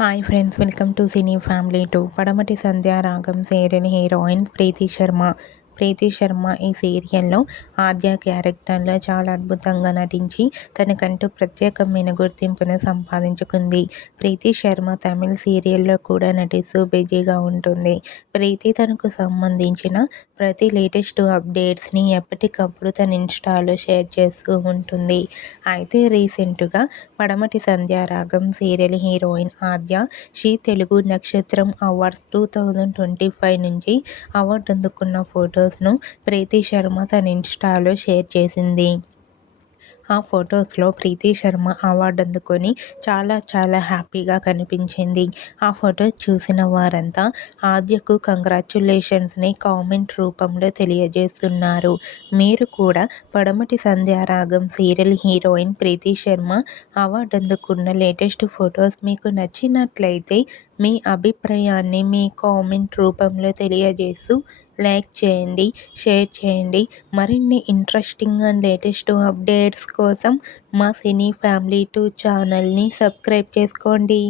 Hi friends, welcome to cine family 2. పడమటి Sandhyaragam serial heroine ప్రీతి శర్మ. ప్రీతి శర్మ ఈ సీరియల్లో ఆద్య క్యారెక్టర్లో చాలా అద్భుతంగా నటించి తనకంటూ ప్రత్యేకమైన గుర్తింపును సంపాదించుకుంది. ప్రీతి శర్మ తమిళ సీరియల్లో కూడా నటిస్తూ బిజీగా ఉంటుంది. ప్రీతి తనకు సంబంధించిన ప్రతి లేటెస్ట్ అప్డేట్స్ని ఎప్పటికప్పుడు తన ఇన్స్టాలో షేర్ చేస్తూ ఉంటుంది. అయితే రీసెంట్గా Padamati Sandhyaragam serial heroine Aadya she Telugu Nakshatram awards 2025 నుంచి అవార్డు అందుకున్న ఫొటోస్ను ప్రీతి శర్మ తన ఇన్స్టాలో షేర్ చేసింది. ఆ ఫొటోస్లో ప్రీతి శర్మ అవార్డు అందుకొని చాలా హ్యాపీగా కనిపించింది. ఆ ఫొటోస్ చూసిన వారంతా ఆద్యకు కంగ్రాచ్యులేషన్స్ని కామెంట్ రూపంలో తెలియజేస్తున్నారు. మీరు కూడా పడమటి సంధ్యారాగం సీరియల్ హీరోయిన్ ప్రీతి శర్మ అవార్డు అందుకున్న లేటెస్ట్ ఫొటోస్ మీకు నచ్చినట్లయితే మీ అభిప్రాయాన్ని మీ కామెంట్ రూపంలో తెలియజేస్తూ లైక్ చేయండి, షేర్ చేయండి. మరిన్ని ఇంట్రెస్టింగ్ అండ్ లేటెస్ట్ అప్డేట్స్ కోసం మా సినీ ఫ్యామిలీ 2 ఛానల్ని సబ్స్క్రైబ్ చేసుకోండి.